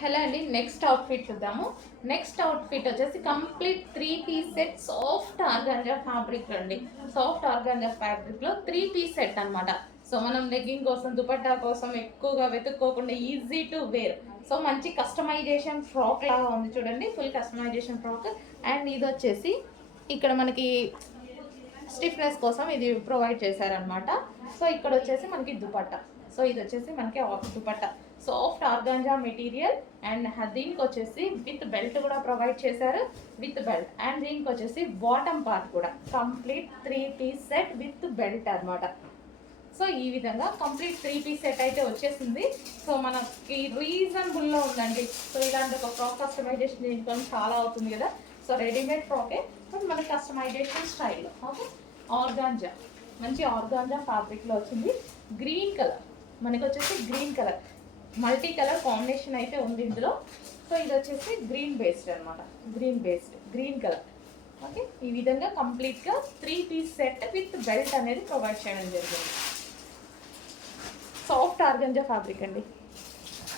Hello అండి, next outfit చూద్దాము. Next outfit వచ్చేసి complete 3 piece set soft organza fabric అండి. సాఫ్ట్ ఆర్గాంజా ఫ్యాబ్రిక్లో 3 పీస్ సెట్ అనమాట. సో మనం లెగ్గింగ్ కోసం, దుపట్టా కోసం ఎక్కువగా వెతుక్కోకుండా ఈజీ టు వేర్. సో మంచి కస్టమైజేషన్ ఫ్రాక్ లాగా ఉంది చూడండి, ఫుల్ కస్టమైజేషన్ ఫ్రాక్. అండ్ ఇది వచ్చేసి ఇక్కడ మనకి స్టిఫ్నెస్ కోసం ఇది ప్రొవైడ్ చేశారనమాట. సో ఇక్కడ వచ్చేసి మనకి దుపట్టా. సో ఇది వచ్చేసి మనకి dupatta soft organza material. And దీనికి వచ్చేసి విత్ బెల్ట్ కూడా ప్రొవైడ్ చేశారు, విత్ బెల్ట్. అండ్ దీనికి వచ్చేసి బాటమ్ పార్ట్ కూడా complete 3 piece set with belt అనమాట. సో ఈ విధంగా కంప్లీట్ 3 పీస్ సెట్ అయితే వచ్చేసింది. సో మనకి రీజనబుల్లో ఉందండి. సో ఇలాంటి ఒక ఫ్రాక్ కస్టమైజేషన్ దీంట్లో చాలా అవుతుంది కదా. సో రెడీమేడ్ ఫ్రాకే, బట్ మన కస్టమైజేషన్ స్టైల్లో. ఓకే, ఆర్గాంజా, మంచి ఆర్గాంజా ఫ్యాబ్రిక్లో వచ్చింది. గ్రీన్ కలర్, మనకి వచ్చేసి green colour multi colour combination అయితే ఉంది ఇందులో. సో ఇది వచ్చేసి గ్రీన్ బేస్డ్ అనమాట, green based green colour. Okay, ఈ విధంగా కంప్లీట్గా 3 పీస్ సెట్ విత్ బెల్ట్ అనేది ప్రొవైడ్ చేయడం జరిగింది. సాఫ్ట్ ఆర్గంజా ఫ్యాబ్రిక్ అండి.